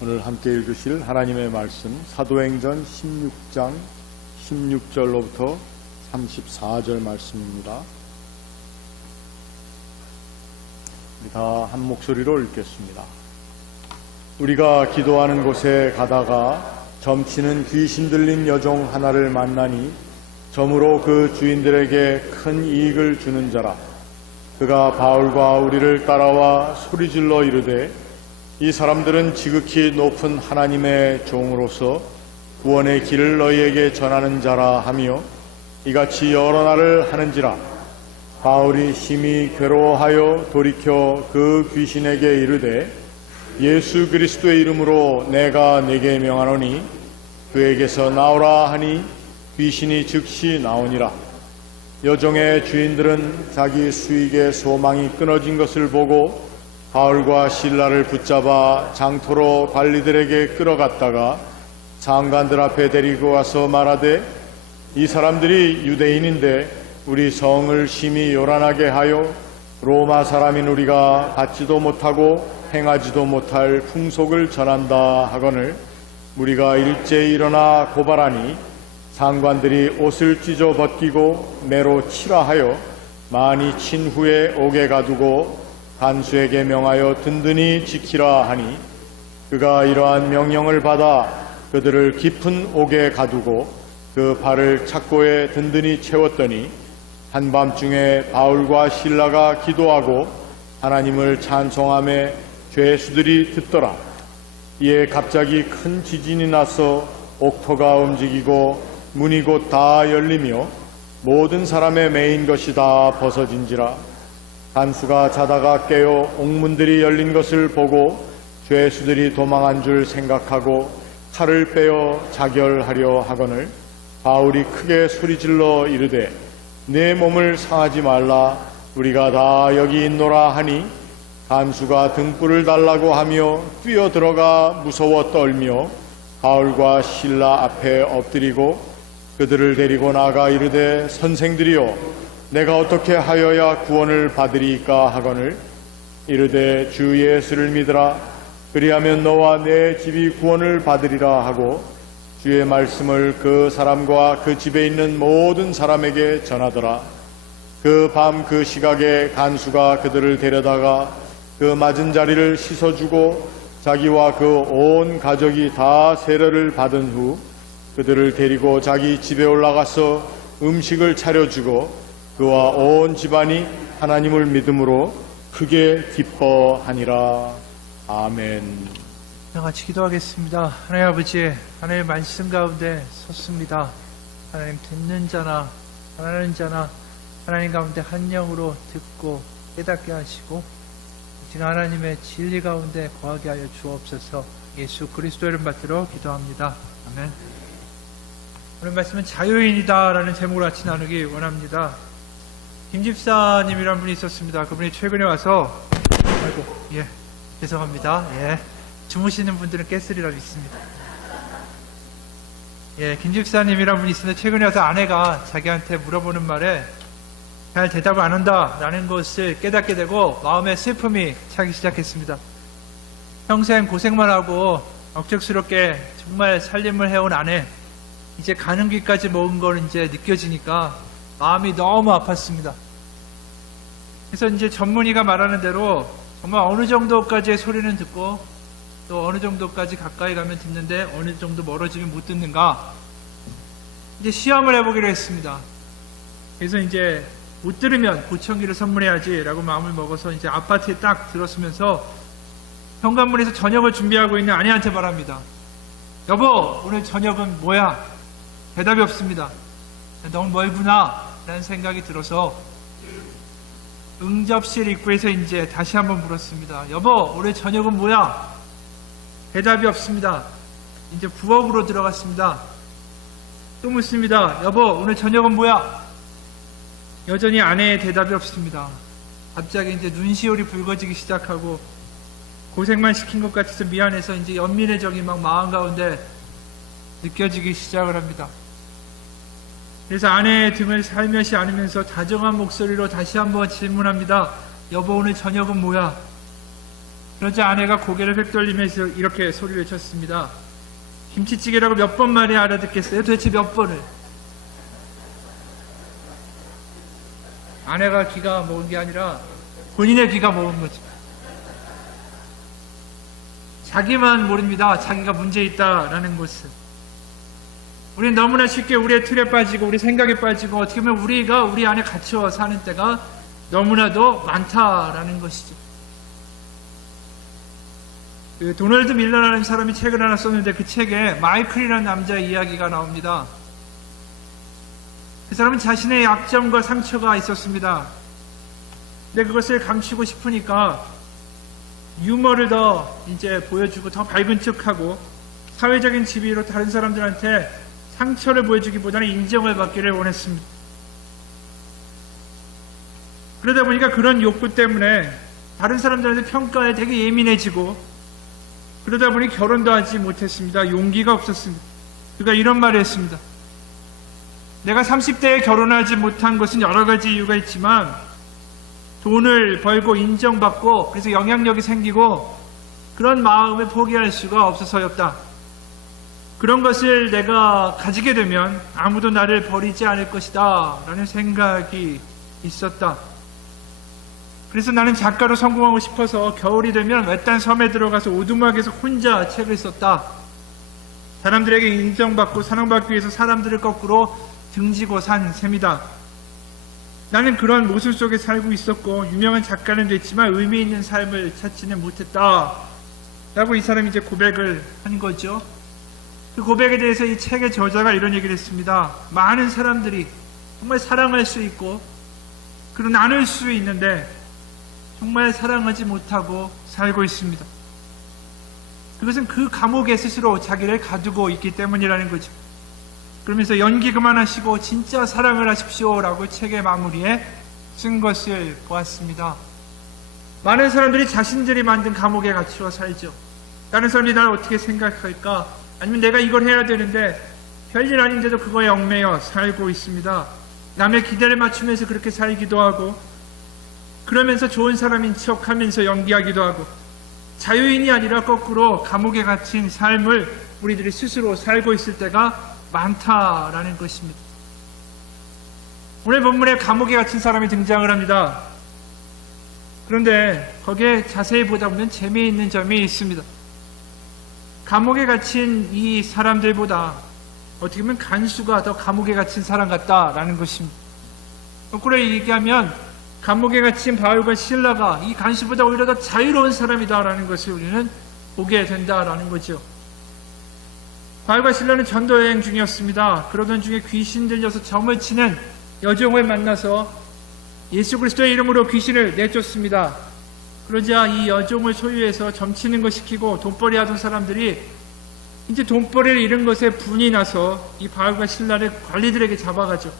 오늘 함께 읽으실 하나님의 말씀 사도행전 16장 16절로부터 34절 말씀입니다. 우리 다 한 목소리로 읽겠습니다. 우리가 기도하는 곳에 가다가 점치는 귀신 들린 여종 하나를 만나니 점으로 그 주인들에게 큰 이익을 주는 자라. 그가 바울과 우리를 따라와 소리질러 이르되 이 사람들은 지극히 높은 하나님의 종으로서 구원의 길을 너희에게 전하는 자라 하며 이같이 여러 날을 하는지라. 바울이 심히 괴로워하여 돌이켜 그 귀신에게 이르되 예수 그리스도의 이름으로 내가 네게 명하노니 그에게서 나오라 하니 귀신이 즉시 나오니라. 여종의 주인들은 자기 수익의 소망이 끊어진 것을 보고 바울과 실라를 붙잡아 장토로 관리들에게 끌어갔다가 장관들 앞에 데리고 와서 말하되 이 사람들이 유대인인데 우리 성을 심히 요란하게 하여 로마 사람인 우리가 받지도 못하고 행하지도 못할 풍속을 전한다 하거늘 우리가 일제히 일어나 고발하니 장관들이 옷을 찢어 벗기고 매로 치라 하여 많이 친 후에 옥에 가두고 간수에게 명하여 든든히 지키라 하니 그가 이러한 명령을 받아 그들을 깊은 옥에 가두고 그 발을 착고에 든든히 채웠더니 한밤중에 바울과 실라가 기도하고 하나님을 찬송하며 죄수들이 듣더라. 이에 갑자기 큰 지진이 나서 옥토가 움직이고 문이 곧 다 열리며 모든 사람의 매인 것이 다 벗어진지라. 간수가 자다가 깨어 옥문들이 열린 것을 보고 죄수들이 도망한 줄 생각하고 칼을 빼어 자결하려 하거늘 바울이 크게 소리질러 이르되 내 몸을 상하지 말라. 우리가 다 여기 있노라 하니 간수가 등불을 달라고 하며 뛰어들어가 무서워 떨며 바울과 실라 앞에 엎드리고 그들을 데리고 나가 이르되 선생들이여 내가 어떻게 하여야 구원을 받으리까 하거늘 이르되 주 예수를 믿으라. 그리하면 너와 내 집이 구원을 받으리라 하고 주의 말씀을 그 사람과 그 집에 있는 모든 사람에게 전하더라. 그 밤 그 시각에 간수가 그들을 데려다가 그 맞은 자리를 씻어주고 자기와 그 온 가족이 다 세례를 받은 후 그들을 데리고 자기 집에 올라가서 음식을 차려주고 그와 온 집안이 하나님을 믿음으로 크게 기뻐하니라. 아멘. 같이 기도하겠습니다. 하나님 아버지, 하나님의 말씀 가운데 섰습니다. 하나님 듣는 자나 말하는 자나 하나님 가운데 한 영으로 듣고 깨닫게 하시고 지금 하나님의 진리 가운데 거하게 하여 주옵소서. 예수 그리스도 이름 받들어 기도합니다. 아멘. 오늘 말씀은 자유인이다 라는 제목으로 같이 나누기 원합니다. 김집사님이란 분이 있었습니다. 그분이 최근에 와서 죄송합니다. 주무시는 분들은 깼으리라 믿습니다. 김집사님이란 분이 있는데 최근에 와서 아내가 자기한테 물어보는 말에 잘 대답을 안 한다라는 것을 깨닫게 되고 마음에 슬픔이 차기 시작했습니다. 평생 고생만 하고 억척스럽게 정말 살림을 해온 아내, 이제 가는 길까지 먹은 걸 이제 느껴지니까 마음이 너무 아팠습니다. 그래서 이제 전문의가 말하는 대로 정말 어느 정도까지의 소리는 듣고 또 어느 정도까지 가까이 가면 듣는데 어느 정도 멀어지면 못 듣는가, 이제 시험을 해보기로 했습니다. 그래서 이제 못 들으면 보청기를 선물해야지 라고 마음을 먹어서 이제 아파트에 딱 들었으면서 현관문에서 저녁을 준비하고 있는 아내한테 말합니다. 여보, 오늘 저녁은 뭐야? 대답이 없습니다. 너무 멀구나 라는 생각이 들어서 응접실 입구에서 이제 다시 한번 물었습니다. 여보, 오늘 저녁은 뭐야? 대답이 없습니다. 이제 부엌으로 들어갔습니다. 또 묻습니다. 여보, 오늘 저녁은 뭐야? 여전히 아내의 대답이 없습니다. 갑자기 이제 눈시울이 붉어지기 시작하고 고생만 시킨 것 같아서 미안해서 이제 연민의 정이 막 마음 가운데 느껴지기 시작을 합니다. 그래서 아내의 등을 살며시 안으면서 다정한 목소리로 다시 한번 질문합니다. 여보, 오늘 저녁은 뭐야? 그러자 아내가 고개를 획돌리면서 이렇게 소리를 쳤습니다. 김치찌개라고 몇 번 말해야 알아듣겠어요? 도대체 몇 번을? 아내가 기가 먹은 게 아니라 본인의 기가 먹은 거죠. 자기만 모릅니다. 자기가 문제 있다라는 것을. 우리는 너무나 쉽게 우리의 틀에 빠지고 우리 생각에 빠지고 어떻게 보면 우리가 우리 안에 갇혀 사는 때가 너무나도 많다라는 것이죠. 그 도널드 밀러라는 사람이 책을 하나 썼는데 그 책에 마이클이라는 남자의 이야기가 나옵니다. 그 사람은 자신의 약점과 상처가 있었습니다. 근데 그것을 감추고 싶으니까 유머를 더 이제 보여주고 더 밝은 척하고 사회적인 지위로 다른 사람들한테 상처를 보여주기보다는 인정을 받기를 원했습니다. 그러다 보니까 그런 욕구 때문에 다른 사람들한테 평가에 되게 예민해지고 그러다 보니 결혼도 하지 못했습니다. 용기가 없었습니다. 그가 이런 말을 했습니다. 내가 30대에 결혼하지 못한 것은 여러 가지 이유가 있지만 돈을 벌고 인정받고 그래서 영향력이 생기고 그런 마음을 포기할 수가 없어서였다. 그런 것을 내가 가지게 되면 아무도 나를 버리지 않을 것이다 라는 생각이 있었다. 그래서 나는 작가로 성공하고 싶어서 겨울이 되면 외딴 섬에 들어가서 오두막에서 혼자 책을 썼다. 사람들에게 인정받고 사랑받기 위해서 사람들을 거꾸로 등지고 산 셈이다. 나는 그런 모습 속에 살고 있었고 유명한 작가는 됐지만 의미 있는 삶을 찾지는 못했다 라고 이 사람이 이제 고백을 한 거죠. 그 고백에 대해서 이 책의 저자가 이런 얘기를 했습니다. 많은 사람들이 정말 사랑할 수 있고 그리고 나눌 수 있는데 정말 사랑하지 못하고 살고 있습니다. 그것은 그 감옥에 스스로 자기를 가두고 있기 때문이라는 거죠. 그러면서 연기 그만하시고 진짜 사랑을 하십시오 라고 책의 마무리에 쓴 것을 보았습니다. 많은 사람들이 자신들이 만든 감옥에 갇혀 살죠. 다른 사람들이 나를 어떻게 생각할까? 아니면 내가 이걸 해야 되는데 별일 아닌데도 그거에 얽매여 살고 있습니다. 남의 기대를 맞추면서 그렇게 살기도 하고 그러면서 좋은 사람인 척하면서 연기하기도 하고 자유인이 아니라 거꾸로 감옥에 갇힌 삶을 우리들이 스스로 살고 있을 때가 많다라는 것입니다. 오늘 본문에 감옥에 갇힌 사람이 등장을 합니다. 그런데 거기에 자세히 보다 보면 재미있는 점이 있습니다. 감옥에 갇힌 이 사람들보다 어떻게 보면 간수가 더 감옥에 갇힌 사람 같다라는 것입니다. 거꾸로 얘기하면 감옥에 갇힌 바울과 실라가 이 간수보다 오히려 더 자유로운 사람이다라는 것을 우리는 보게 된다라는 거죠. 바울과 실라는 전도 여행 중이었습니다. 그러던 중에 귀신 들려서 점을 치는 여종을 만나서 예수 그리스도의 이름으로 귀신을 내쫓습니다. 그러자 이 여종을 소유해서 점치는 거 시키고 돈벌이 하던 사람들이 이제 돈벌이를 잃은 것에 분이 나서 이 바울과 실라를 관리들에게 잡아가죠.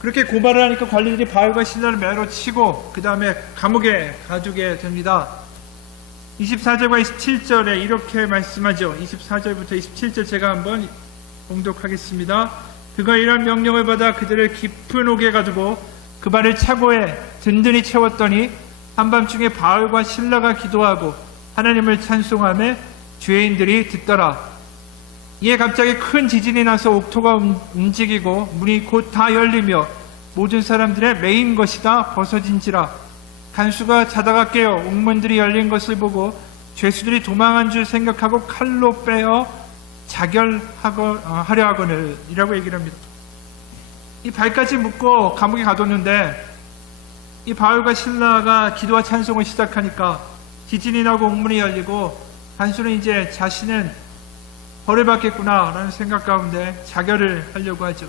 그렇게 고발을 하니까 관리들이 바울과 실라를 매로 치고 그 다음에 감옥에 가두게 됩니다. 24절과 27절에 이렇게 말씀하죠. 24절부터 27절 제가 한번 봉독하겠습니다. 그가 이런 명령을 받아 그들을 깊은 옥에 가두고 그 발을 차고에 든든히 채웠더니 한밤중에 바울과 실라가 기도하고 하나님을 찬송하며 죄인들이 듣더라. 이에 갑자기 큰 지진이 나서 옥토가 움직이고 문이 곧 다 열리며 모든 사람들의 메인 것이 다 벗어진지라. 간수가 자다가 깨어 옥문들이 열린 것을 보고 죄수들이 도망한 줄 생각하고 칼로 빼어 자결하려 하거늘 이라고 얘기를 합니다. 이 발까지 묶고 감옥에 가뒀는데 이 바울과 실라가 기도와 찬송을 시작하니까 지진이 나고 옥문이 열리고 간수는 이제 자신은 벌을 받겠구나 라는 생각 가운데 자결을 하려고 하죠.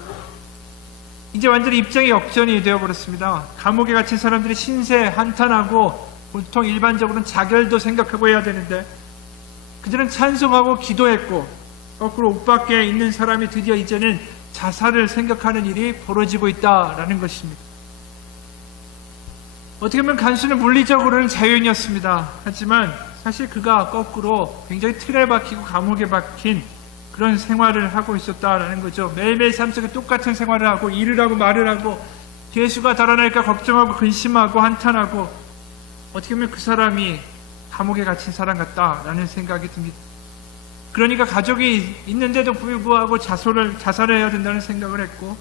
이제 완전히 입장이 역전이 되어버렸습니다. 감옥에 갇힌 사람들이 신세 한탄하고 보통 일반적으로는 자결도 생각하고 해야 되는데 그들은 찬송하고 기도했고 거꾸로 옥 밖에 있는 사람이 드디어 이제는 자살을 생각하는 일이 벌어지고 있다라는 것입니다. 어떻게 보면 간수는 물리적으로는 자유인이었습니다. 하지만 사실 그가 거꾸로 굉장히 틀에 박히고 감옥에 박힌 그런 생활을 하고 있었다라는 거죠. 매일매일 삶 속에 똑같은 생활을 하고 일을 하고 말을 하고 죄수가 달아날까 걱정하고 근심하고 한탄하고 어떻게 보면 그 사람이 감옥에 갇힌 사람 같다라는 생각이 듭니다. 그러니까 가족이 있는데도 불구하고 자살을 해야 된다는 생각을 했고,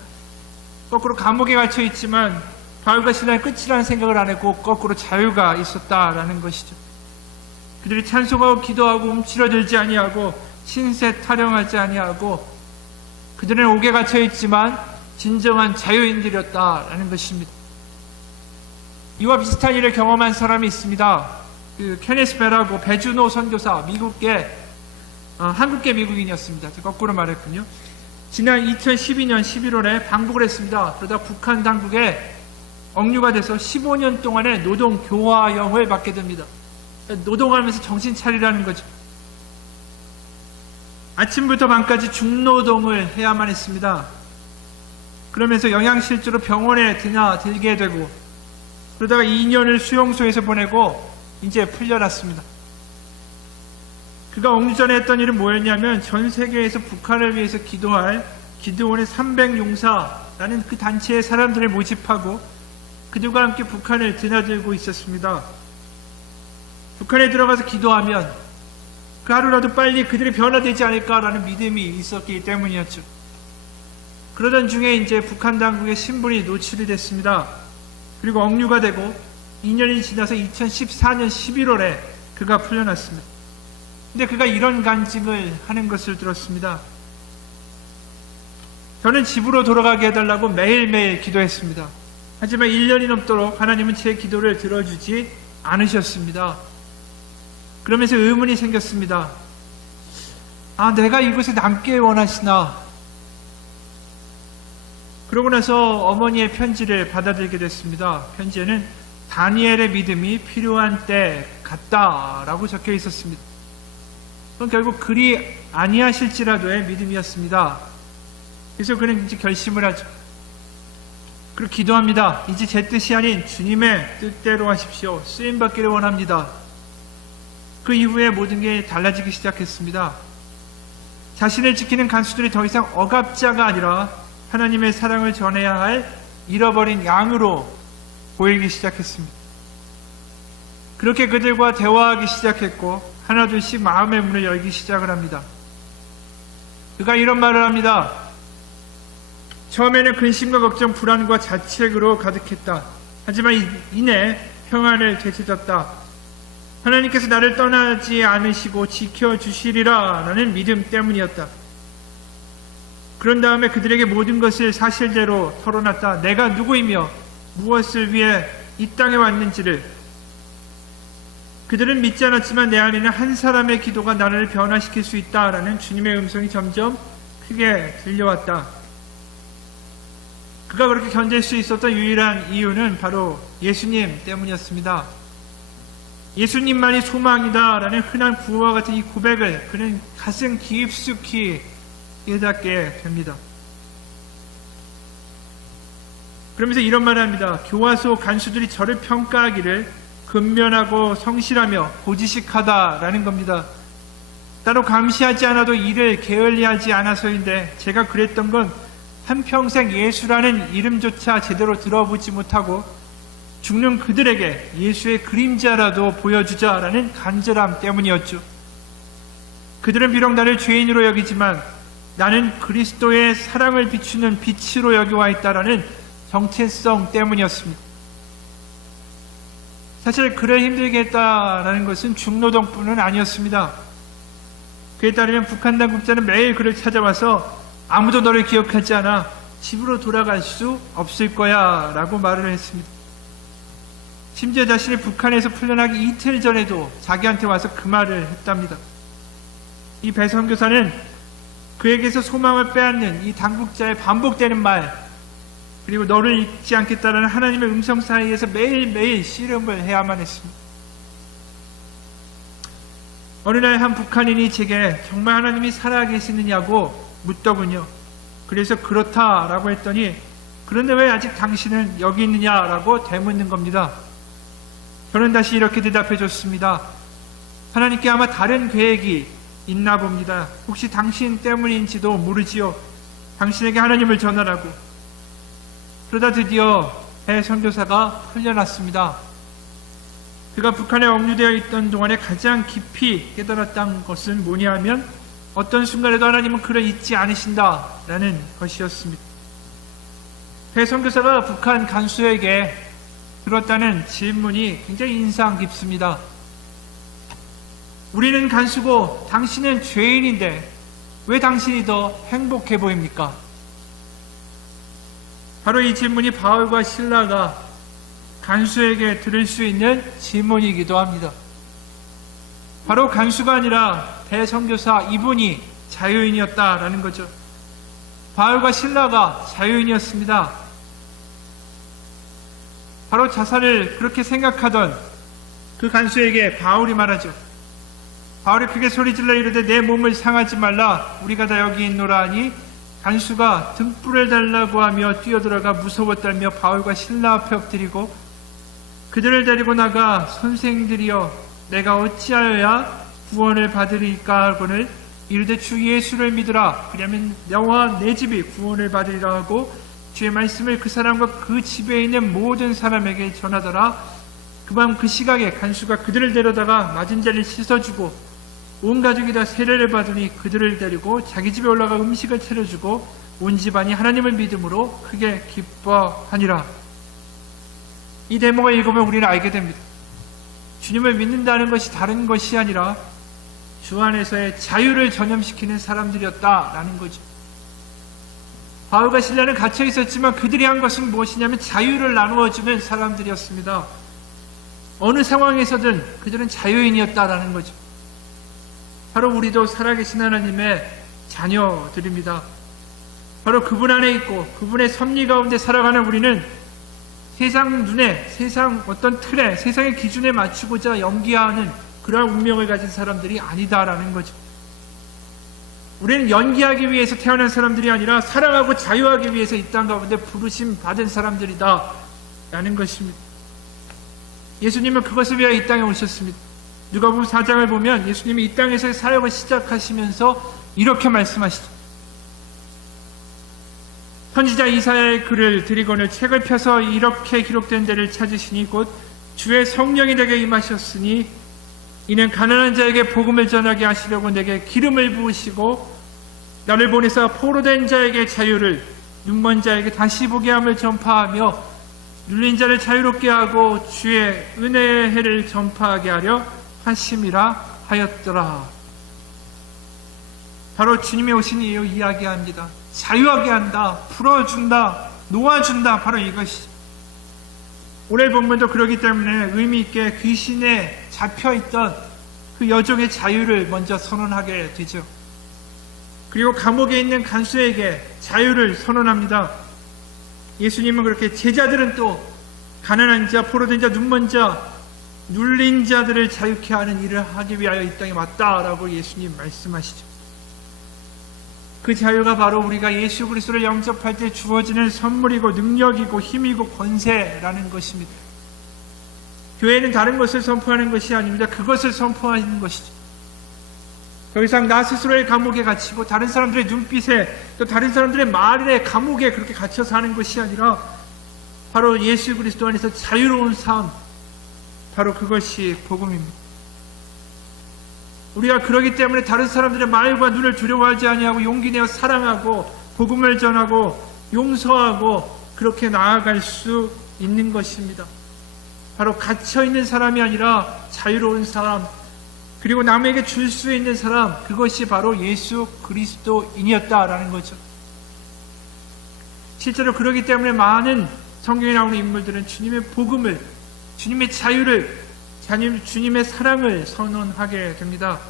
거꾸로 감옥에 갇혀 있지만 바울과 신라의 끝이라는 생각을 안 했고 거꾸로 자유가 있었다라는 것이죠. 그들이 찬송하고 기도하고 움츠러들지 아니하고 신세 타령하지 아니하고 그들은 옥에 갇혀 있지만 진정한 자유인들이었다라는 것입니다. 이와 비슷한 일을 경험한 사람이 있습니다. 그 케네스 베라고 배준호 선교사, 한국계 미국인이었습니다. 거꾸로 말했군요. 지난 2012년 11월에 방북을 했습니다. 그러다 북한 당국에 억류가 돼서 15년 동안의 노동 교화형을 받게 됩니다. 노동하면서 정신 차리라는 거죠. 아침부터 밤까지 중노동을 해야만 했습니다. 그러면서 영양실조로 병원에 들게 되고, 그러다가 2년을 수용소에서 보내고 이제 풀려났습니다. 그가 억류 전에 했던 일은 뭐였냐면 전 세계에서 북한을 위해서 기도할 기도원의 300용사라는 그 단체의 사람들을 모집하고 그들과 함께 북한을 드나들고 있었습니다. 북한에 들어가서 기도하면 그 하루라도 빨리 그들이 변화되지 않을까라는 믿음이 있었기 때문이었죠. 그러던 중에 이제 북한 당국의 신분이 노출이 됐습니다. 그리고 억류가 되고 2년이 지나서 2014년 11월에 그가 풀려났습니다. 근데 그가 이런 간증을 하는 것을 들었습니다. 저는 집으로 돌아가게 해달라고 매일매일 기도했습니다. 하지만 1년이 넘도록 하나님은 제 기도를 들어주지 않으셨습니다. 그러면서 의문이 생겼습니다. 내가 이곳에 남길 원하시나? 그러고 나서 어머니의 편지를 받아들이게 됐습니다. 편지에는 다니엘의 믿음이 필요한 때 같다라고 적혀 있었습니다. 그건 결국 그리 아니하실지라도의 믿음이었습니다. 그래서 그는 이제 결심을 하죠. 그리고 기도합니다. 이제 제 뜻이 아닌 주님의 뜻대로 하십시오. 쓰임받기를 원합니다. 그 이후에 모든 게 달라지기 시작했습니다. 자신을 지키는 간수들이 더 이상 억압자가 아니라 하나님의 사랑을 전해야 할 잃어버린 양으로 보이기 시작했습니다. 그렇게 그들과 대화하기 시작했고 하나둘씩 마음의 문을 열기 시작을 합니다. 그가 이런 말을 합니다. 처음에는 근심과 걱정, 불안과 자책으로 가득했다. 하지만 이내 평안을 되찾았다. 하나님께서 나를 떠나지 않으시고 지켜주시리라 라는 믿음 때문이었다. 그런 다음에 그들에게 모든 것을 사실대로 털어놨다. 내가 누구이며 무엇을 위해 이 땅에 왔는지를. 그들은 믿지 않았지만 내 안에는 한 사람의 기도가 나를 변화시킬 수 있다라는 주님의 음성이 점점 크게 들려왔다. 그가 그렇게 견딜 수 있었던 유일한 이유는 바로 예수님 때문이었습니다. 예수님만이 소망이다라는 흔한 구호와 같은 이 고백을 그는 가슴 깊숙이 깨닫게 됩니다. 그러면서 이런 말을 합니다. 교화소 간수들이 저를 평가하기를 근면하고 성실하며 고지식하다라는 겁니다. 따로 감시하지 않아도 일을 게을리하지 않아서인데 제가 그랬던 건 한평생 예수라는 이름조차 제대로 들어보지 못하고 죽는 그들에게 예수의 그림자라도 보여주자라는 간절함 때문이었죠. 그들은 비록 나를 죄인으로 여기지만 나는 그리스도의 사랑을 비추는 빛으로 여기와 있다라는 정체성 때문이었습니다. 사실 그를 힘들게 했다라는 것은 중노동뿐은 아니었습니다. 그에 따르면 북한 당국자는 매일 그를 찾아와서 아무도 너를 기억하지 않아 집으로 돌아갈 수 없을 거야 라고 말을 했습니다. 심지어 자신이 북한에서 풀려나기 이틀 전에도 자기한테 와서 그 말을 했답니다. 이 배 선교사는 그에게서 소망을 빼앗는 이 당국자의 반복되는 말, 그리고 너를 잊지 않겠다라는 하나님의 음성 사이에서 매일매일 씨름을 해야만 했습니다. 어느 날 한 북한인이 제게 정말 하나님이 살아계시느냐고 묻더군요. 그래서 그렇다라고 했더니 그런데 왜 아직 당신은 여기 있느냐라고 되묻는 겁니다. 저는 다시 이렇게 대답해 줬습니다. 하나님께 아마 다른 계획이 있나 봅니다. 혹시 당신 때문인지도 모르지요. 당신에게 하나님을 전하라고. 그러다 드디어 배 선교사가 풀려났습니다. 그가 북한에 억류되어 있던 동안에 가장 깊이 깨달았던 것은 뭐냐 하면 어떤 순간에도 하나님은 그를 잊지 않으신다라는 것이었습니다. 배 선교사가 북한 간수에게 들었다는 질문이 굉장히 인상 깊습니다. 우리는 간수고 당신은 죄인인데 왜 당신이 더 행복해 보입니까? 바로 이 질문이 바울과 실라가 간수에게 들을 수 있는 질문이기도 합니다. 바로 간수가 아니라 대선교사 이분이 자유인이었다라는 거죠. 바울과 실라가 자유인이었습니다. 바로 자살을 그렇게 생각하던 그 간수에게 바울이 말하죠. 바울이 크게 소리질러 이르되 내 몸을 상하지 말라 우리가 다 여기 있노라 하니 간수가 등불을 달라고 하며 뛰어들어가 무서워 떨며 바울과 실라 앞에 엎드리고 그들을 데리고 나가 선생들이여 내가 어찌하여야 구원을 받으리까 하고는 이르되 주 예수를 믿으라 그러면 너와 내 집이 구원을 받으리라 하고 주의 말씀을 그 사람과 그 집에 있는 모든 사람에게 전하더라. 그밤 그 시각에 간수가 그들을 데려다가 맞은 자를 씻어주고 온 가족이 다 세례를 받으니 그들을 데리고 자기 집에 올라가 음식을 차려주고 온 집안이 하나님을 믿음으로 크게 기뻐하니라. 이 대목을 읽으면 우리는 알게 됩니다. 주님을 믿는다는 것이 다른 것이 아니라 주 안에서의 자유를 전염시키는 사람들이었다라는 거죠. 바울과 실라는 갇혀 있었지만 그들이 한 것은 무엇이냐면 자유를 나누어주는 사람들이었습니다. 어느 상황에서든 그들은 자유인이었다라는 거죠. 바로 우리도 살아계신 하나님의 자녀들입니다. 바로 그분 안에 있고 그분의 섭리 가운데 살아가는 우리는 세상 눈에, 세상 어떤 틀에, 세상의 기준에 맞추고자 연기하는 그러한 운명을 가진 사람들이 아니다라는 거죠. 우리는 연기하기 위해서 태어난 사람들이 아니라 사랑하고 자유하기 위해서 이 땅 가운데 부르심 받은 사람들이다 라는 것입니다. 예수님은 그것을 위하여 이 땅에 오셨습니다. 누가복음 4장을 보면 예수님이 이 땅에서의 사역을 시작하시면서 이렇게 말씀하시죠. 선지자 이사야의 글을 드리고는 책을 펴서 이렇게 기록된 데를 찾으시니 곧 주의 성령이 내게 임하셨으니 이는 가난한 자에게 복음을 전하게 하시려고 내게 기름을 부으시고 나를 보내사 포로된 자에게 자유를 눈먼 자에게 다시 보게 함을 전파하며 눌린 자를 자유롭게 하고 주의 은혜의 해를 전파하게 하려 하심이라 하였더라. 바로 주님이 오신 이유 이야기합니다. 자유하게 한다, 풀어준다, 놓아준다. 바로 이것이죠. 오늘 본문도 그러기 때문에 의미 있게 귀신에 잡혀있던 그 여종의 자유를 먼저 선언하게 되죠. 그리고 감옥에 있는 간수에게 자유를 선언합니다. 예수님은 그렇게 제자들은 또 가난한 자, 포로된 자, 눈먼 자, 눌린 자들을 자유케 하는 일을 하기 위하여 이 땅에 왔다라고 예수님 말씀하시죠. 그 자유가 바로 우리가 예수 그리스도를 영접할 때 주어지는 선물이고 능력이고 힘이고 권세라는 것입니다. 교회는 다른 것을 선포하는 것이 아닙니다. 그것을 선포하는 것이죠. 더 이상 나 스스로의 감옥에 갇히고 다른 사람들의 눈빛에 또 다른 사람들의 말에 감옥에 그렇게 갇혀 사는 것이 아니라 바로 예수 그리스도 안에서 자유로운 삶, 바로 그것이 복음입니다. 우리가 그러기 때문에 다른 사람들의 말과 눈을 두려워하지 아니하고 용기 내어 사랑하고 복음을 전하고 용서하고 그렇게 나아갈 수 있는 것입니다. 바로 갇혀있는 사람이 아니라 자유로운 사람, 그리고 남에게 줄 수 있는 사람, 그것이 바로 예수 그리스도인이었다라는 거죠. 실제로 그러기 때문에 많은 성경에 나오는 인물들은 주님의 복음을, 주님의 자유를, 주님의 사랑을 선언하게 됩니다.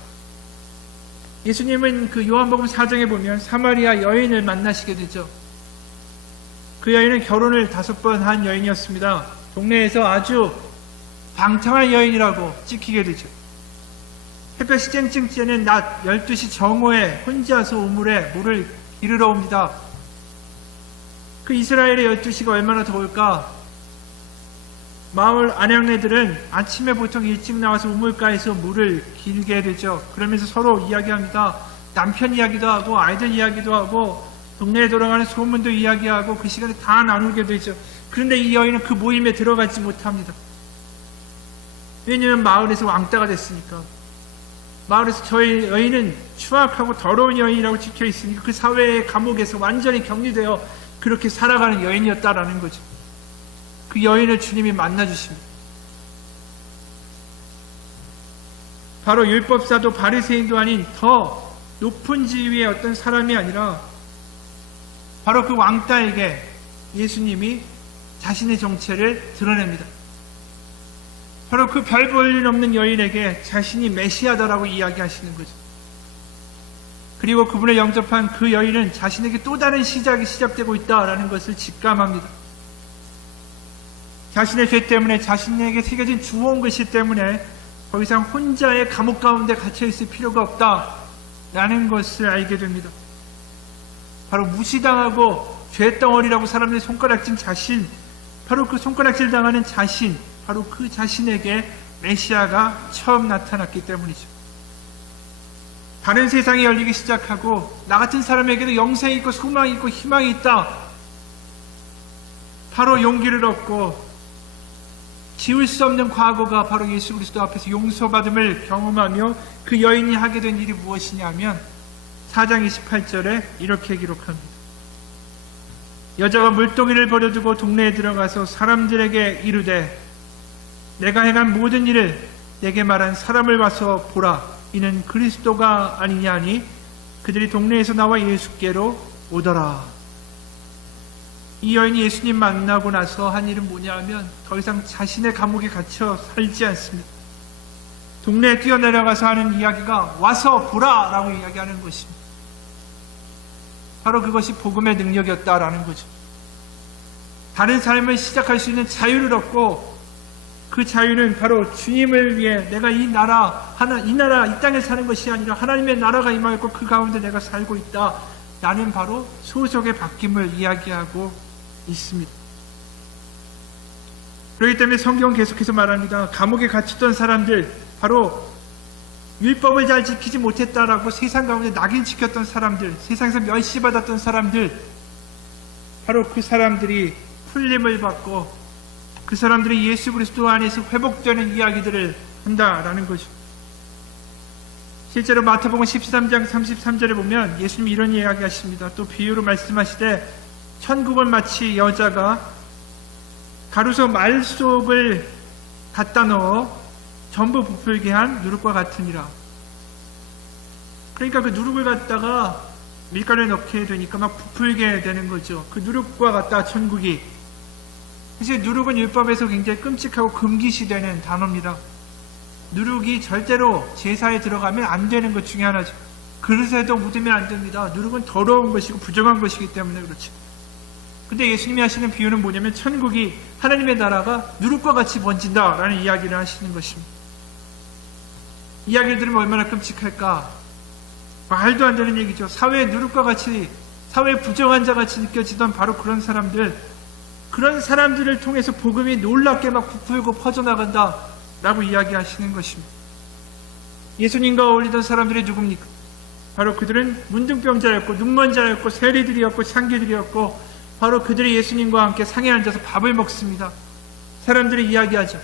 예수님은 그 요한복음 4장에 보면 사마리아 여인을 만나시게 되죠. 그 여인은 결혼을 5번 한 여인이었습니다. 동네에서 아주 방탕한 여인이라고 찍히게 되죠. 햇볕이 쨍쨍 쬐는 낮 12시 정오에 혼자서 우물에 물을 기르러 옵니다. 그 이스라엘의 12시가 얼마나 더울까? 마을 안양네들은 아침에 보통 일찍 나와서 우물가에서 물을 길게 되죠. 그러면서 서로 이야기합니다. 남편 이야기도 하고 아이들 이야기도 하고 동네에 돌아가는 소문도 이야기하고 그 시간에 다 나누게 되죠. 그런데 이 여인은 그 모임에 들어가지 못합니다. 왜냐하면 마을에서 왕따가 됐으니까. 마을에서 저희 여인은 추악하고 더러운 여인이라고 찍혀 있으니까 그 사회의 감옥에서 완전히 격리되어 그렇게 살아가는 여인이었다라는 거죠. 그 여인을 주님이 만나주십니다. 바로 율법사도 바리새인도 아닌 더 높은 지위의 어떤 사람이 아니라 바로 그 왕따에게 예수님이 자신의 정체를 드러냅니다. 바로 그 별 볼 일 없는 여인에게 자신이 메시아다라고 이야기하시는 거죠. 그리고 그분을 영접한 그 여인은 자신에게 또 다른 시작이 시작되고 있다라는 것을 직감합니다. 자신의 죄 때문에, 자신에게 새겨진 주홍 글씨 때문에 더 이상 혼자의 감옥 가운데 갇혀 있을 필요가 없다라는 것을 알게 됩니다. 바로 무시당하고 죄덩어리라고 사람들이 손가락질 자신, 바로 그 손가락질 당하는 자신, 바로 그 자신에게 메시아가 처음 나타났기 때문이죠. 다른 세상이 열리기 시작하고 나 같은 사람에게도 영생이 있고 소망이 있고 희망이 있다. 바로 용기를 얻고 지울 수 없는 과거가 바로 예수 그리스도 앞에서 용서받음을 경험하며 그 여인이 하게 된 일이 무엇이냐면 4장 28절에 이렇게 기록합니다. 여자가 물동이를 버려두고 동네에 들어가서 사람들에게 이르되 내가 행한 모든 일을 내게 말한 사람을 와서 보라. 이는 그리스도가 아니냐 하니 그들이 동네에서 나와 예수께로 오더라. 이 여인이 예수님 만나고 나서 한 일은 뭐냐 하면 더 이상 자신의 감옥에 갇혀 살지 않습니다. 동네에 뛰어내려가서 하는 이야기가 와서 보라 라고 이야기하는 것입니다. 바로 그것이 복음의 능력이었다라는 거죠. 다른 삶을 시작할 수 있는 자유를 얻고 그 자유는 바로 주님을 위해 내가 이 나라, 이 땅에 사는 것이 아니라 하나님의 나라가 임하였고 그 가운데 내가 살고 있다. 나는 바로 소속의 바뀜을 이야기하고 있습니다. 그렇기 때문에 성경은 계속해서 말합니다. 감옥에 갇혔던 사람들, 바로 율법을 잘 지키지 못했다라고 세상 가운데 낙인 찍혔던 사람들, 세상에서 멸시받았던 사람들, 바로 그 사람들이 풀림을 받고 그 사람들이 예수 그리스도 안에서 회복되는 이야기들을 한다라는 거죠. 실제로 마태복음 13장 33절에 보면 예수님이 이런 이야기 하십니다. 또 비유로 말씀하시되 천국은 마치 여자가 가루소 말 속을 갖다 넣어 전부 부풀게 한 누룩과 같으니라. 그러니까 그 누룩을 갖다가 밀가루에 넣게 되니까 막 부풀게 되는 거죠. 그 누룩과 같다 천국이. 사실 누룩은 율법에서 굉장히 끔찍하고 금기시되는 단어입니다. 누룩이 절대로 제사에 들어가면 안 되는 것 중에 하나죠. 그릇에도 묻으면 안 됩니다. 누룩은 더러운 것이고 부정한 것이기 때문에 그렇죠. 근데 예수님이 하시는 비유는 뭐냐면 천국이, 하나님의 나라가 누룩과 같이 번진다라는 이야기를 하시는 것입니다. 이야기를 들으면 얼마나 끔찍할까. 말도 안 되는 얘기죠. 사회의 누룩과 같이, 사회의 부정한 자 같이 느껴지던 바로 그런 사람들, 그런 사람들을 통해서 복음이 놀랍게 막 부풀고 퍼져나간다 라고 이야기하시는 것입니다. 예수님과 어울리던 사람들이 누굽니까? 바로 그들은 문둥병자였고 눈먼 자였고 세리들이었고 창기들이었고 바로 그들이 예수님과 함께 상에 앉아서 밥을 먹습니다. 사람들이 이야기하죠.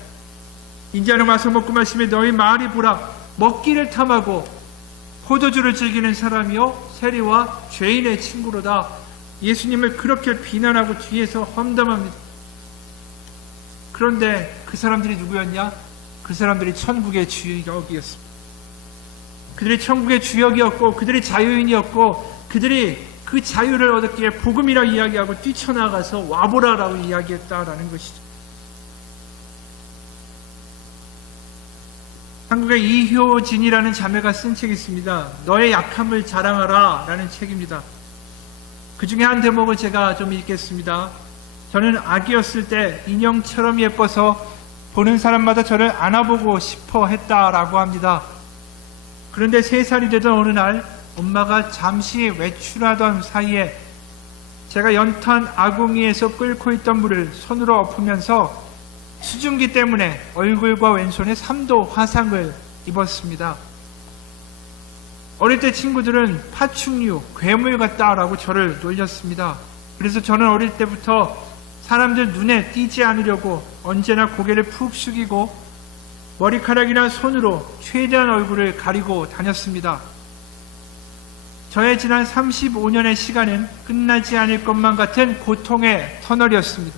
인자는 와서 먹고 마시며 너희 마을이 보라. 먹기를 탐하고 포도주를 즐기는 사람이요 세리와 죄인의 친구로다. 예수님을 그렇게 비난하고 뒤에서 험담합니다. 그런데 그 사람들이 누구였냐? 그 사람들이 천국의 주역이었습니다. 그들이 천국의 주역이었고 그들이 자유인이었고 그들이 그 자유를 얻었기에 복음이라 이야기하고 뛰쳐나가서 와보라라고 이야기했다라는 것이죠. 한국의 이효진이라는 자매가 쓴 책이 있습니다. 너의 약함을 자랑하라 라는 책입니다. 그 중에 한 대목을 제가 좀 읽겠습니다. 저는 아기였을 때 인형처럼 예뻐서 보는 사람마다 저를 안아보고 싶어 했다라고 합니다. 그런데 3살이 되던 어느 날 엄마가 잠시 외출하던 사이에 제가 연탄 아궁이에서 끓고 있던 물을 손으로 엎으면서 수증기 때문에 얼굴과 왼손에 3도 화상을 입었습니다. 어릴 때 친구들은 파충류, 괴물 같다라고 저를 놀렸습니다. 그래서 저는 어릴 때부터 사람들 눈에 띄지 않으려고 언제나 고개를 푹 숙이고 머리카락이나 손으로 최대한 얼굴을 가리고 다녔습니다. 저의 지난 35년의 시간은 끝나지 않을 것만 같은 고통의 터널이었습니다.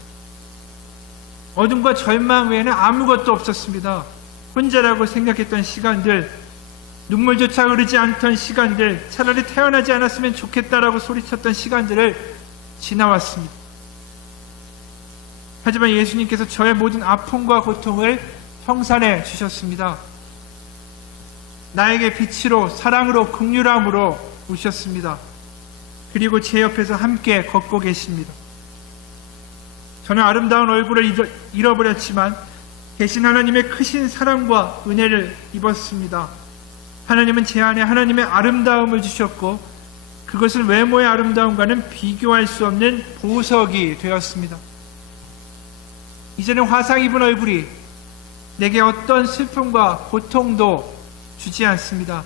어둠과 절망 외에는 아무것도 없었습니다. 혼자라고 생각했던 시간들, 눈물조차 흐르지 않던 시간들, 차라리 태어나지 않았으면 좋겠다라고 소리쳤던 시간들을 지나왔습니다. 하지만 예수님께서 저의 모든 아픔과 고통을 청산해 주셨습니다. 나에게 빛으로, 사랑으로, 긍휼함으로 오셨습니다. 그리고 제 옆에서 함께 걷고 계십니다. 저는 아름다운 얼굴을 잃어버렸지만 대신 하나님의 크신 사랑과 은혜를 입었습니다. 하나님은 제 안에 하나님의 아름다움을 주셨고 그것은 외모의 아름다움과는 비교할 수 없는 보석이 되었습니다. 이제는 화상 입은 얼굴이 내게 어떤 슬픔과 고통도 주지 않습니다.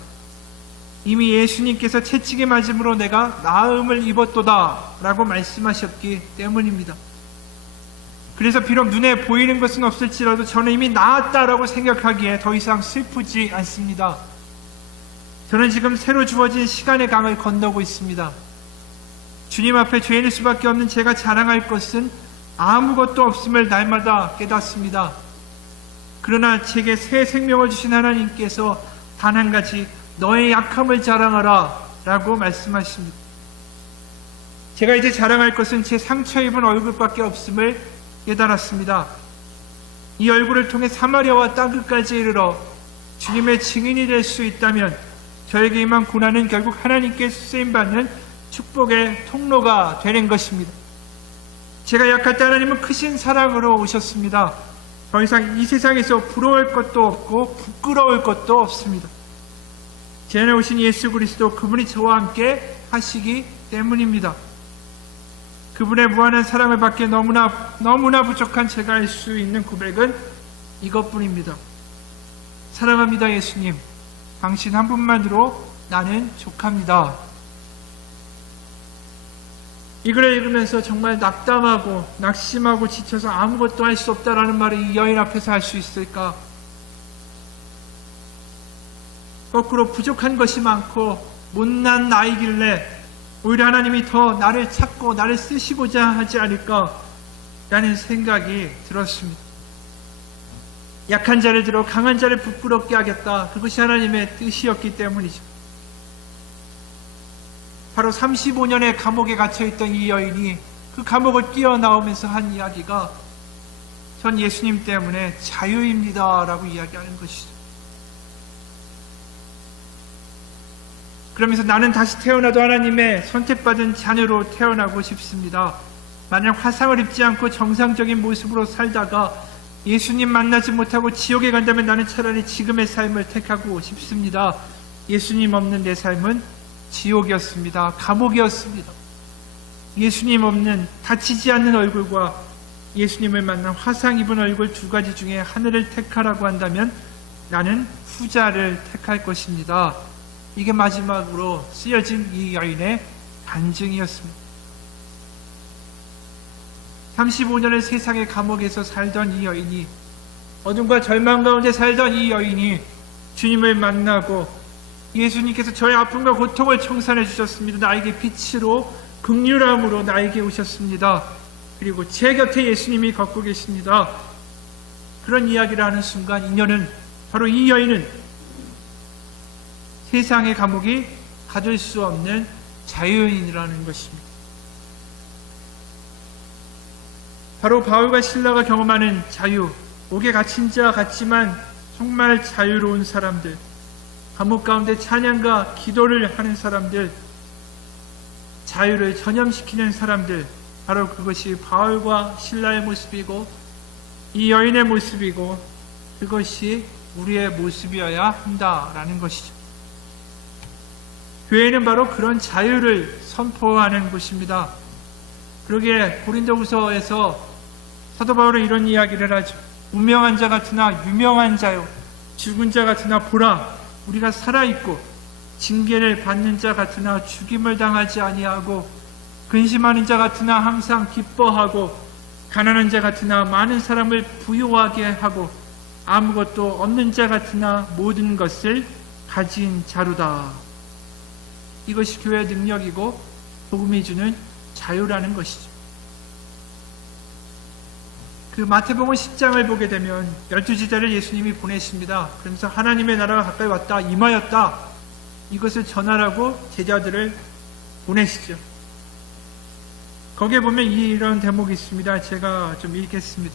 이미 예수님께서 채찍에 맞음으로 내가 나음을 입었도다 라고 말씀하셨기 때문입니다. 그래서 비록 눈에 보이는 것은 없을지라도 저는 이미 나았다라고 생각하기에 더 이상 슬프지 않습니다. 저는 지금 새로 주어진 시간의 강을 건너고 있습니다. 주님 앞에 죄인일 수밖에 없는 제가 자랑할 것은 아무것도 없음을 날마다 깨닫습니다. 그러나 제게 새 생명을 주신 하나님께서 단 한 가지 너의 약함을 자랑하라 라고 말씀하십니다. 제가 이제 자랑할 것은 제 상처 입은 얼굴밖에 없음을 깨달았습니다. 이 얼굴을 통해 사마리아와 땅끝까지 이르러 주님의 증인이 될 수 있다면 저에게 임한 고난은 결국 하나님께 쓰임받는 축복의 통로가 되는 것입니다. 제가 약할 때 하나님은 크신 사랑으로 오셨습니다. 더 이상 이 세상에서 부러울 것도 없고 부끄러울 것도 없습니다. 제 안에 오신 예수 그리스도, 그분이 저와 함께 하시기 때문입니다. 그분의 무한한 사랑을 받기에 너무나 부족한 제가 할 수 있는 고백은 이것뿐입니다. 사랑합니다 예수님, 당신 한 분만으로 나는 족합니다. 이 글을 읽으면서 정말 낙담하고 낙심하고 지쳐서 아무것도 할 수 없다라는 말을 이 여인 앞에서 할 수 있을까? 거꾸로 부족한 것이 많고 못난 나이길래 오히려 하나님이 더 나를 찾고 나를 쓰시고자 하지 않을까 라는 생각이 들었습니다. 약한 자를 들어 강한 자를 부끄럽게 하겠다, 그것이 하나님의 뜻이었기 때문이죠. 바로 35년의 감옥에 갇혀있던 이 여인이 그 감옥을 뛰어나오면서 한 이야기가 전 예수님 때문에 자유입니다 라고 이야기하는 것이죠. 그러면서 나는 다시 태어나도 하나님의 선택받은 자녀로 태어나고 싶습니다. 만약 화상을 입지 않고 정상적인 모습으로 살다가 예수님 만나지 못하고 지옥에 간다면 나는 차라리 지금의 삶을 택하고 싶습니다. 예수님 없는 내 삶은 지옥이었습니다. 감옥이었습니다. 예수님 없는 다치지 않는 얼굴과 예수님을 만난 화상 입은 얼굴 두 가지 중에 하나를 택하라고 한다면 나는 후자를 택할 것입니다. 이게 마지막으로 쓰여진 이 여인의 간증이었습니다. 35년을 세상의 감옥에서 살던 이 여인이, 어둠과 절망 가운데 살던 이 여인이 주님을 만나고 예수님께서 저의 아픔과 고통을 청산해 주셨습니다. 나에게 빛으로 긍휼함으로 나에게 오셨습니다. 그리고 제 곁에 예수님이 걷고 계십니다. 그런 이야기를 하는 순간 인연은, 바로 이 여인은 세상의 감옥이 가둘 수 없는 자유인이라는 것입니다. 바로 바울과 실라가 경험하는 자유, 옥에 갇힌 자 같지만 정말 자유로운 사람들, 감옥 가운데 찬양과 기도를 하는 사람들, 자유를 전염시키는 사람들, 바로 그것이 바울과 실라의 모습이고 이 여인의 모습이고 그것이 우리의 모습이어야 한다라는 것이죠. 교회는 바로 그런 자유를 선포하는 곳입니다. 그러기에 고린도후서에서 사도 바울은 이런 이야기를 하죠. 운명한 자 같으나 유명한 자요, 죽은 자 같으나 보라, 우리가 살아있고 징계를 받는 자 같으나 죽임을 당하지 아니하고 근심하는 자 같으나 항상 기뻐하고 가난한 자 같으나 많은 사람을 부유하게 하고 아무것도 없는 자 같으나 모든 것을 가진 자로다. 이것이 교회의 능력이고 복음이 주는 자유라는 것이죠. 그 마태복음 10장을 보게 되면 12제자를 예수님이 보내십니다. 그러면서 하나님의 나라가 가까이 왔다, 임하였다, 이것을 전하라고 제자들을 보내시죠. 거기에 보면 이런 대목이 있습니다. 제가 좀 읽겠습니다.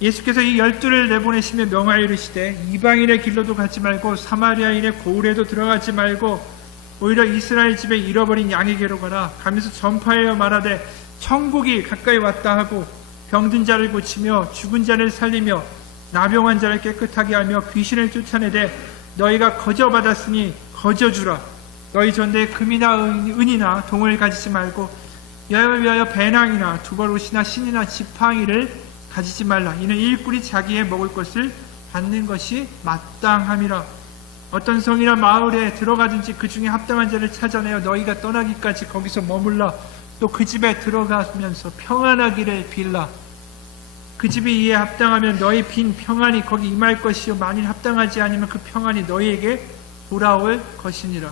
예수께서 이 12를 내보내시며 명하여 이르시되 이방인의 길로도 가지 말고 사마리아인의 고을에도 들어가지 말고 오히려 이스라엘 집에 잃어버린 양에게로 가라. 가면서 전파하여 말하되 천국이 가까이 왔다 하고 병든 자를 고치며 죽은 자를 살리며 나병한 자를 깨끗하게 하며 귀신을 쫓아내되 너희가 거저 받았으니 거저 주라. 너희 전대에 금이나 은이나 동을 가지지 말고 여행을 위하여 배낭이나 두벌옷이나 신이나 지팡이를 가지지 말라. 이는 일꾼이 자기의 먹을 것을 받는 것이 마땅함이라. 어떤 성이나 마을에 들어가든지 그 중에 합당한 자를 찾아내어 너희가 떠나기까지 거기서 머물라. 또 그 집에 들어가면서 평안하기를 빌라. 그 집이 이에 합당하면 너희 빈 평안이 거기 임할 것이요 만일 합당하지 않으면 그 평안이 너희에게 돌아올 것이니라.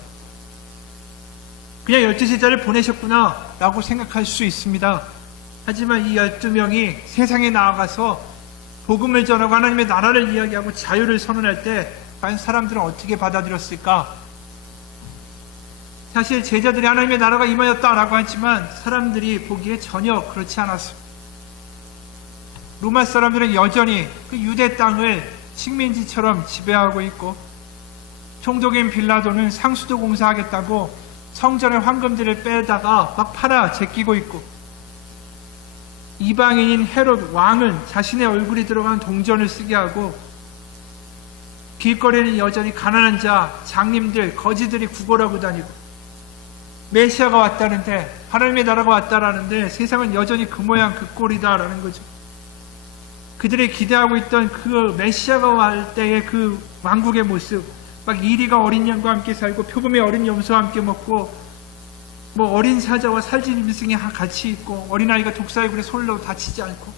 그냥 12제자를 보내셨구나 라고 생각할 수 있습니다. 하지만 이 12명이 세상에 나아가서 복음을 전하고 하나님의 나라를 이야기하고 자유를 선언할 때 과연 사람들은 어떻게 받아들였을까? 사실 제자들이 하나님의 나라가 임하였다라고 하지만 사람들이 보기에 전혀 그렇지 않았습니다. 로마 사람들은 여전히 그 유대 땅을 식민지처럼 지배하고 있고, 총독인 빌라도는 상수도 공사하겠다고 성전의 황금들을 빼다가 막 팔아 제끼고 있고, 이방인인 헤롯 왕은 자신의 얼굴이 들어간 동전을 쓰게 하고, 길거리에는 여전히 가난한 자, 장님들, 거지들이 구걸하고 다니고, 메시아가 왔다는데, 하나님의 나라가 왔다라는데 세상은 여전히 그 모양 그 꼴이다라는 거죠. 그들이 기대하고 있던 그 메시아가 올 때의 그 왕국의 모습, 막 이리가 어린 양과 함께 살고 표범이 어린 염소와 함께 먹고 뭐 어린 사자와 살찐 짐승이 같이 있고 어린아이가 독사의 굴에 솔로 다치지 않고,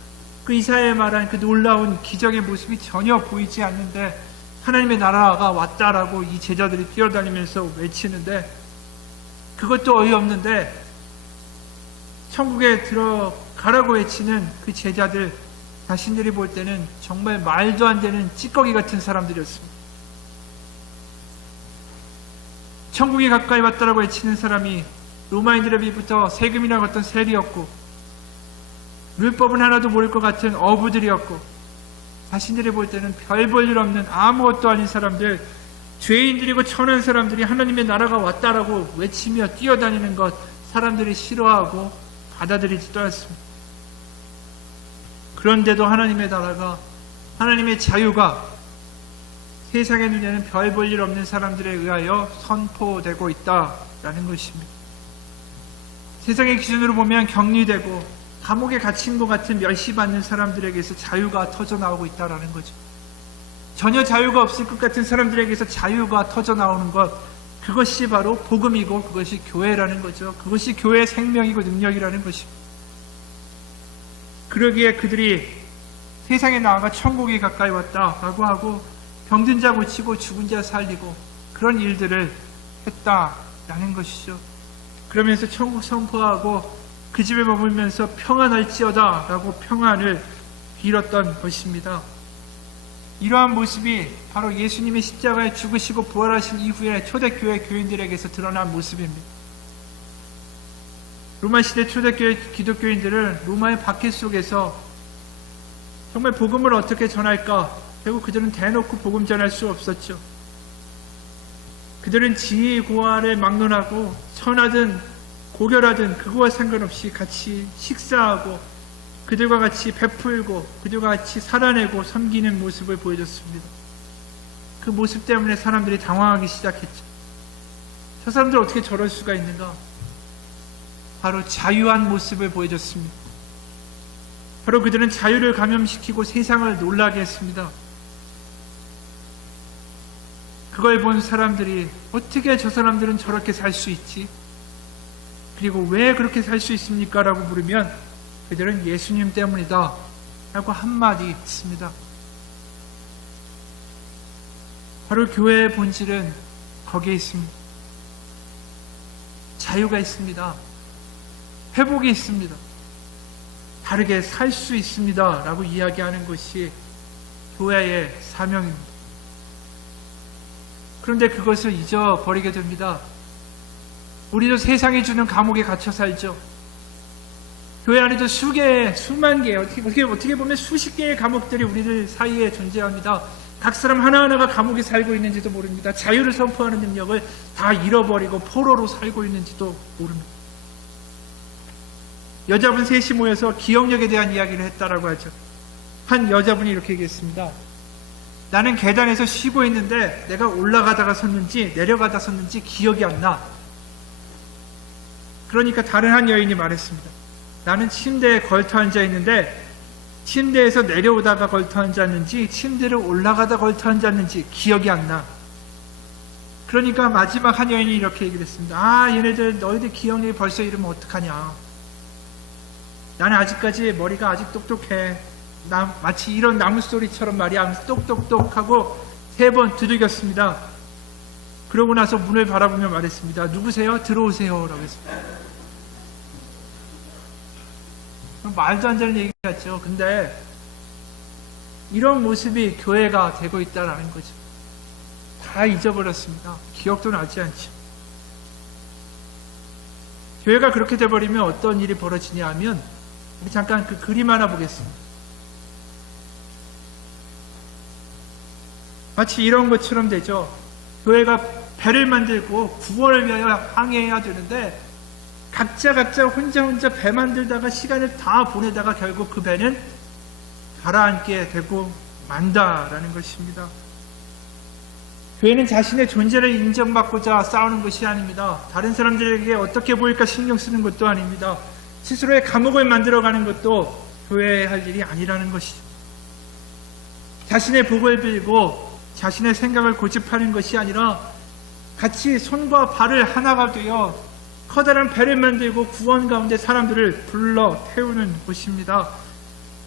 그 이사야에 말한 그 놀라운 기적의 모습이 전혀 보이지 않는데 하나님의 나라가 왔다라고 이 제자들이 뛰어다니면서 외치는데, 그것도 어이없는데 천국에 들어가라고 외치는 그 제자들 자신들이 볼 때는 정말 말도 안 되는 찌꺼기 같은 사람들이었습니다. 천국이 가까이 왔다라고 외치는 사람이 로마인들에 비부터 세금이나 어떤 세리였고, 율법은 하나도 모를 것 같은 어부들이었고, 자신들이 볼 때는 별 볼 일 없는 아무것도 아닌 사람들, 죄인들이고 천한 사람들이 하나님의 나라가 왔다라고 외치며 뛰어다니는 것, 사람들이 싫어하고 받아들이지도 않습니다. 그런데도 하나님의 나라가, 하나님의 자유가 세상의 눈에는 별 볼 일 없는 사람들에 의하여 선포되고 있다라는 것입니다. 세상의 기준으로 보면 격리되고 감옥에 갇힌 것 같은 멸시받는 사람들에게서 자유가 터져나오고 있다라는 거죠. 전혀 자유가 없을 것 같은 사람들에게서 자유가 터져나오는 것, 그것이 바로 복음이고 그것이 교회라는 거죠. 그것이 교회의 생명이고 능력이라는 것입니다. 그러기에 그들이 세상에 나아가 천국이 가까이 왔다라고 하고 병든 자 고치고 죽은 자 살리고 그런 일들을 했다라는 것이죠. 그러면서 천국 선포하고 그 집에 머물면서 평안할지어다 라고 평안을 빌었던 것입니다. 이러한 모습이 바로 예수님이 십자가에 죽으시고 부활하신 이후에 초대교회 교인들에게서 드러난 모습입니다. 로마 시대 초대교회 기독교인들은 로마의 박해 속에서 정말 복음을 어떻게 전할까? 결국 그들은 대놓고 복음 전할 수 없었죠. 그들은 지위 고하를 막론하고 천하든 고결하든 그거와 상관없이 같이 식사하고 그들과 같이 베풀고 그들과 같이 살아내고 섬기는 모습을 보여줬습니다. 그 모습 때문에 사람들이 당황하기 시작했죠. 저 사람들 어떻게 저럴 수가 있는가? 바로 자유한 모습을 보여줬습니다. 바로 그들은 자유를 감염시키고 세상을 놀라게 했습니다. 그걸 본 사람들이 어떻게 저 사람들은 저렇게 살 수 있지? 그리고 왜 그렇게 살 수 있습니까? 라고 물으면 그들은 예수님 때문이다 라고 한마디 했습니다. 바로 교회의 본질은 거기에 있습니다. 자유가 있습니다. 회복이 있습니다. 다르게 살 수 있습니다 라고 이야기하는 것이 교회의 사명입니다. 그런데 그것을 잊어버리게 됩니다. 우리도 세상이 주는 감옥에 갇혀 살죠. 교회 안에도 수만 개, 어떻게 보면 수십 개의 감옥들이 우리들 사이에 존재합니다. 각 사람 하나하나가 감옥에 살고 있는지도 모릅니다. 자유를 선포하는 능력을 다 잃어버리고 포로로 살고 있는지도 모릅니다. 여자분 셋이 모여서 기억력에 대한 이야기를 했다라고 하죠. 한 여자분이 이렇게 얘기했습니다. 나는 계단에서 쉬고 있는데 내가 올라가다가 섰는지 내려가다 섰는지 기억이 안 나. 그러니까 다른 한 여인이 말했습니다. 나는 침대에 걸터 앉아 있는데 침대에서 내려오다가 걸터 앉았는지 침대를 올라가다 걸터 앉았는지 기억이 안 나. 그러니까 마지막 한 여인이 이렇게 얘기를 했습니다. 얘네들 너희들 기억력이 벌써 이러면 어떡하냐. 나는 아직까지 머리가 아직 똑똑해. 마치 이런 나무 소리처럼 말이야 하면서 똑똑똑 하고 3번 두들겼습니다. 그러고 나서 문을 바라보며 말했습니다. 누구세요? 들어오세요 라고 했습니다. 말도 안 되는 얘기 같죠. 근데 이런 모습이 교회가 되고 있다는 거죠. 다 잊어버렸습니다. 기억도 나지 않죠. 교회가 그렇게 돼버리면 어떤 일이 벌어지냐 하면 우리 잠깐 그 그림 하나 보겠습니다. 마치 이런 것처럼 되죠. 교회가 배를 만들고 구원을 위하여 항해해야 되는데 각자 혼자 배 만들다가 시간을 다 보내다가 결국 그 배는 가라앉게 되고 만다라는 것입니다. 교회는 자신의 존재를 인정받고자 싸우는 것이 아닙니다. 다른 사람들에게 어떻게 보일까 신경 쓰는 것도 아닙니다. 스스로의 감옥을 만들어가는 것도 교회의 할 일이 아니라는 것이죠. 자신의 복을 빌고 자신의 생각을 고집하는 것이 아니라 같이 손과 발을 하나가 되어 커다란 배를 만들고 구원 가운데 사람들을 불러 태우는 것입니다.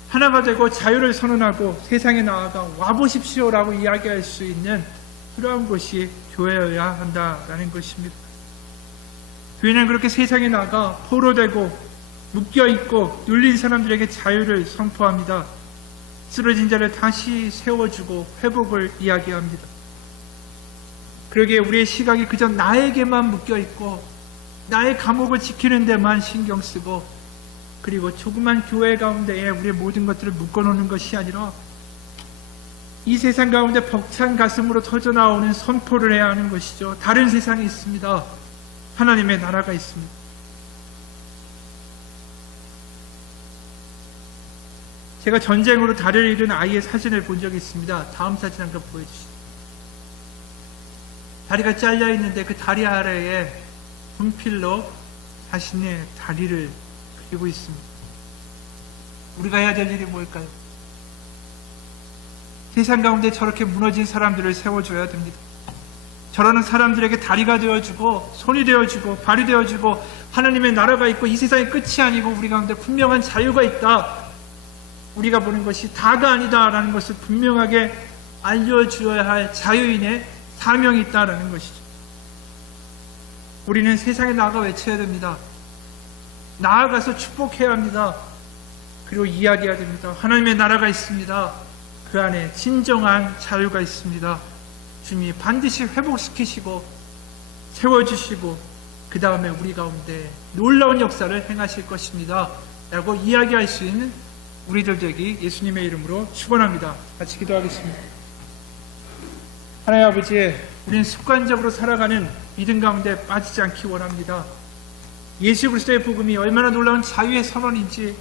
하나가 되고 자유를 선언하고 세상에 나아가 와보십시오라고 이야기할 수 있는 그러한 것이 교회여야 한다라는 것입니다. 교회는 그렇게 세상에 나가 포로되고 묶여있고 눌린 사람들에게 자유를 선포합니다. 쓰러진 자를 다시 세워주고 회복을 이야기합니다. 그러기에 우리의 시각이 그저 나에게만 묶여있고 나의 감옥을 지키는 데만 신경 쓰고 그리고 조그만 교회 가운데에 우리의 모든 것들을 묶어놓는 것이 아니라 이 세상 가운데 벅찬 가슴으로 터져나오는 선포를 해야 하는 것이죠. 다른 세상이 있습니다. 하나님의 나라가 있습니다. 제가 전쟁으로 다리를 잃은 아이의 사진을 본 적이 있습니다. 다음 사진 한번 보여주시죠. 다리가 잘려 있는데 그 다리 아래에 분필로 자신의 다리를 그리고 있습니다. 우리가 해야 될 일이 뭘까요? 세상 가운데 저렇게 무너진 사람들을 세워줘야 됩니다. 저러는 사람들에게 다리가 되어주고 손이 되어주고 발이 되어주고 하나님의 나라가 있고 이 세상의 끝이 아니고 우리 가운데 분명한 자유가 있다. 우리가 보는 것이 다가 아니다라는 것을 분명하게 알려주어야 할 자유인의 사명이 있다라는 것이죠. 우리는 세상에 나아가 외쳐야 됩니다. 나아가서 축복해야 합니다. 그리고 이야기해야 됩니다. 하나님의 나라가 있습니다. 그 안에 진정한 자유가 있습니다. 주님이 반드시 회복시키시고 세워주시고 그 다음에 우리 가운데 놀라운 역사를 행하실 것입니다. 라고 이야기할 수 있는 우리들 되기 예수님의 이름으로 축원합니다. 같이 기도하겠습니다. 하나님 아버지, 우리는 습관적으로 살아가는 믿음 가운데 빠지지 않기 원합니다. 예수 그리스도의 복음이 얼마나 놀라운 자유의 선언인지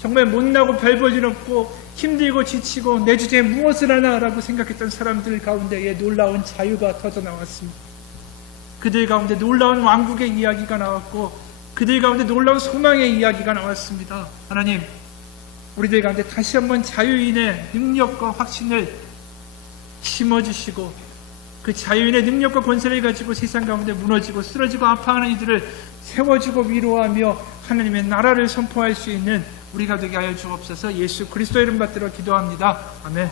정말 못나고 별 볼 일 없고 힘들고 지치고 내 주제에 무엇을 하나라고 생각했던 사람들 가운데에 놀라운 자유가 터져나왔습니다. 그들 가운데 놀라운 왕국의 이야기가 나왔고 그들 가운데 놀라운 소망의 이야기가 나왔습니다. 하나님, 우리들 가운데 다시 한번 자유인의 능력과 확신을 심어주시고 그 자유인의 능력과 권세를 가지고 세상 가운데 무너지고 쓰러지고 아파하는 이들을 세워주고 위로하며 하나님의 나라를 선포할 수 있는 우리가 되게 하여 주옵소서. 예수 그리스도 이름 받들어 기도합니다. 아멘.